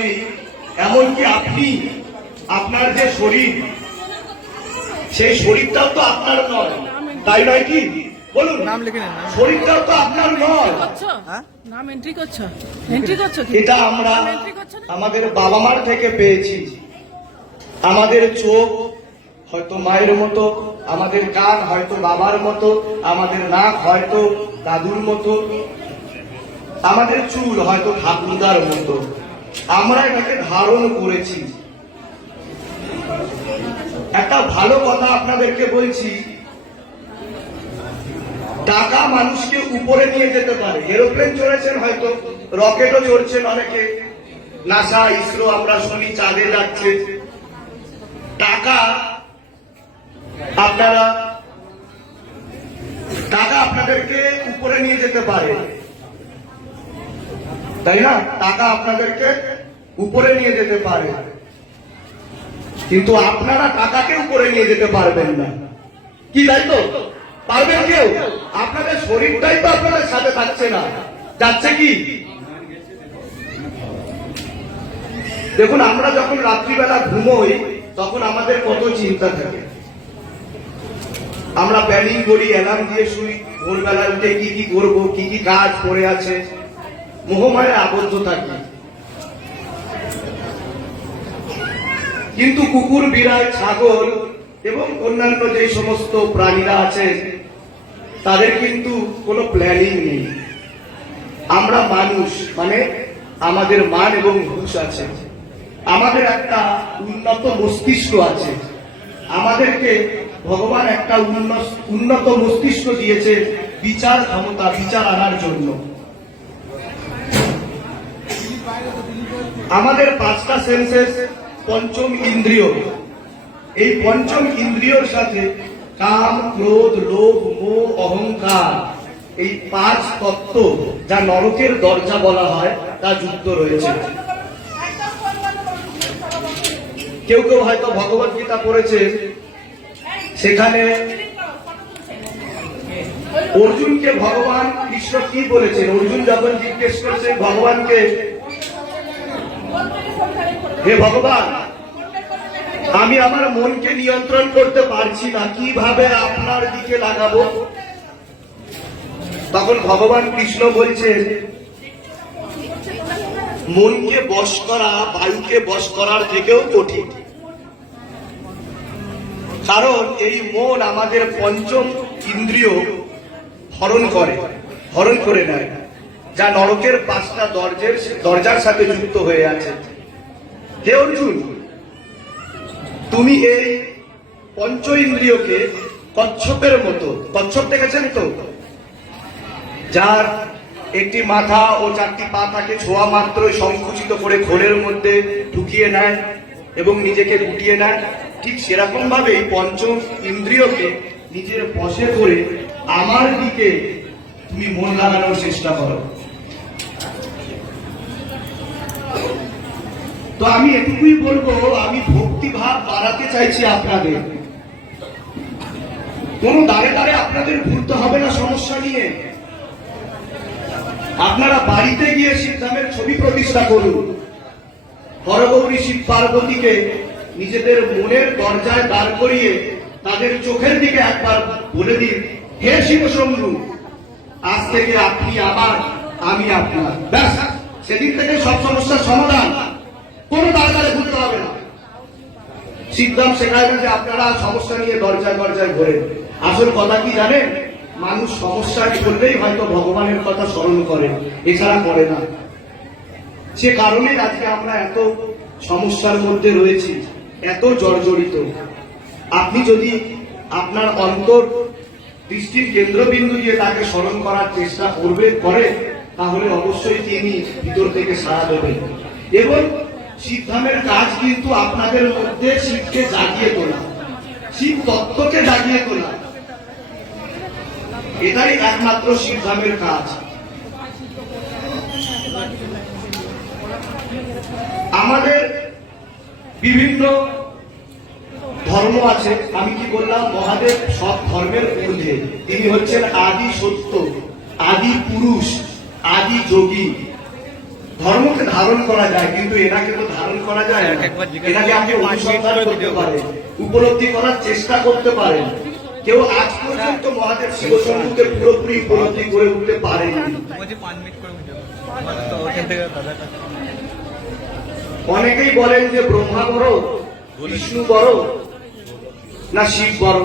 নেই, এমনকি আপনি আপনার যে শরীর, সেই শরীরটাও তো আপনার নয়, তাই নয় কি? বলুন, নাম লিখে নেন। শরীরটাও তো আপনার নয়। নাম এন্ট্রি করছো, এন্ট্রি করছো। এটা আমরা আমাদের বাবা মার থেকে পেয়েছি। আমাদের চোখ হয়তো মায়ের মতো, আমাদের কান হয়তো বাবার মতো, আমাদের নাক হয়তো দাদুর মতো, আমাদের চুল হয়তো ঠাকুরদার মতো। আমরা এটাকে ধারণ করেছি। একটা ভালো কথা আপনাদেরকে বলছি, টাকা মানুষকে উপরে নিয়ে যেতে পারে। এরোপ্লেন চড়েছেন হয়তো, রকেটও চড়ছেন অনেকে, নাসা, ইসরো আমরা শুনি চাঁদে যাচ্ছে। টাকা আপনাদেরকে উপরে নিয়ে যেতে পারে, তাই না? টাকা আপনাদেরকে উপরে নিয়ে যেতে পারে, কিন্তু আপনারা টাকাকে উপরে নিয়ে যেতে পারবেন না। কি তাই তো? পারবেন কেউ? আপনাদের শরীরটাই তো আপনাদের সাথে থাকছে না, যাচ্ছে কি? দেখুন, আমরা যখন রাত্রিবেলা ঘুমোই তখন আমাদের কত চিন্তা থাকে। আমরা প্ল্যানিং করি, অ্যালার্ম দিয়ে শুই, ভোরবেলা উঠে কি কি করবো, কি কি কাজ পড়ে আছে, মোহমায় আবদ্ধ থাকি। কিন্তু কুকুর, বিড়াল, ছাগল এবং অন্যান্য যে সমস্ত প্রাণীরা আছে তাদের কিন্তু কোনো প্ল্যানিং নেই। আমরা মানুষ, মানে আমাদের মান এবং হুঁশ আছে, আমাদের একটা উন্নত মস্তিষ্ক আছে। আমাদেরকে ভগবান একটা উন্নত মস্তিষ্ক দিয়েছে বিচার ক্ষমতা, বিচার আনার জন্য। আমাদের পাঁচটা সেন্সেস, পঞ্চম ইন্দ্রিয়, এই পঞ্চম ইন্দ্রিয়র সাথে কাম, ক্রোধ, লোভ, মোহ, অহংকার, এই পাঁচ তত্ত্ব, যা নরকের দরজা বলা হয়, তা যুক্ত রয়েছে। কেউ কেউ হয়তো ভগবত গীতা পড়েছে, সেখানে অর্জুনকে ভগবান কৃষ্ণ কি বলেছেন? অর্জুন যখন জিজ্ঞেস করছে ভগবানকে, হে ভগবান, আমি আমার মনকে নিয়ন্ত্রণ করতে পারছি না, কিভাবে আপনার দিকে লাগাবো? তখন ভগবান কৃষ্ণ বলছেন, মনকে বশ করা বায়ুকে বশ করার থেকেও কঠিন। কারণ এই মন আমাদের পঞ্চম ইন্দ্রিয় হরণ করে নেয়, যা নরকের পাঁচটা দরজার সাথে যুক্ত হয়ে আছে। হে অর্জুন, তুমি এই পঞ্চ ইন্দ্রিয়কে কচ্ছপের মতো, কচ্ছপ দেখেছেন তো, যার একটি মাথা ও চারটি পা থাকে, ছোঁয়া মাত্রই সংকুচিত করে খোলের মধ্যে ঢুকিয়ে নেয় এবং নিজেকে গুটিয়ে নেয়, ঠিক সেরকম ভাবে পঞ্চম ইন্দ্রিয়কে নিজের বশে করে আমার দিকে তুমি মন লাগানোর চেষ্টা করো। তো আমি এটুকুই বলবো, আমি ভক্তিভাব বাড়াতে চাইছি আপনাদের। কোন দাঁড়ে দাঁড়ে আপনাদের ঘুরতে হবে না সমস্যা নিয়ে। আপনারা বাড়িতে গিয়ে শিবধামের ছবি প্রতিষ্ঠা করুন। হরগৌরী, শিব পার্বতীকে নিজেদের মনের দরজায় দাঁড় করিয়ে তাদের চোখের দিকে একবার বলে দিন, হে শিবশম্ভু, আজ থেকে আপনি আমার, আমি আপনার। ব্যাস, সেদিন থেকে সব সমস্যার সমাধান। কোনো দাঁড়ায় ঘুরতে হবে না। শিবধাম শেখায় যে আপনারা সমস্যা নিয়ে দরজায় দরজায় ঘোরেন। আসল কথা কি জানেন? মানুষ সমস্যায় পড়লেই হয়তো ভগবানের কথা স্মরণ করে, এছাড়া করে না। সে কারণে আজকে আমরা এত সমস্যার মধ্যে রয়েছি, এত জর্জরিত। আপনি যদি আপনার অন্তর দৃষ্টির কেন্দ্রবিন্দু দিয়ে তাকে স্মরণ করার চেষ্টা করে, তাহলে অবশ্যই তিনি ভিতর থেকে সাড়া দেবেন। এবং শিবধামের কাজ কিন্তু আপনাদের মধ্যে শিবকে জাগিয়ে তোলা, শিব তত্ত্বকে জাগিয়ে তোলা, এটাই একমাত্র শিবধামের কাজ। আমাদের বিভিন্ন ধর্ম আছে, আমি কি বললাম, মহাদেব সব ধর্মের ঊর্ধ্বে। তিনি হচ্ছেন আদি সত্য, আদি পুরুষ, আদি যোগী। ধর্মকে ধারণ করা যায়, কিন্তু এনাকে তো ধারণ করা যায় না। এনাকে আপনি অনুসন্ধান করতে পারেন, উপলব্ধি করার চেষ্টা করতে পারেন। কেউ আজ পর্যন্ত মহাদেব শিবশম্ভুকে পুরোপুরি উপলব্ধি করে উঠতে পারেনি। অনেকেই বলেন যে ব্রহ্মা বড়, বিষ্ণু বড়, না শিব বড়।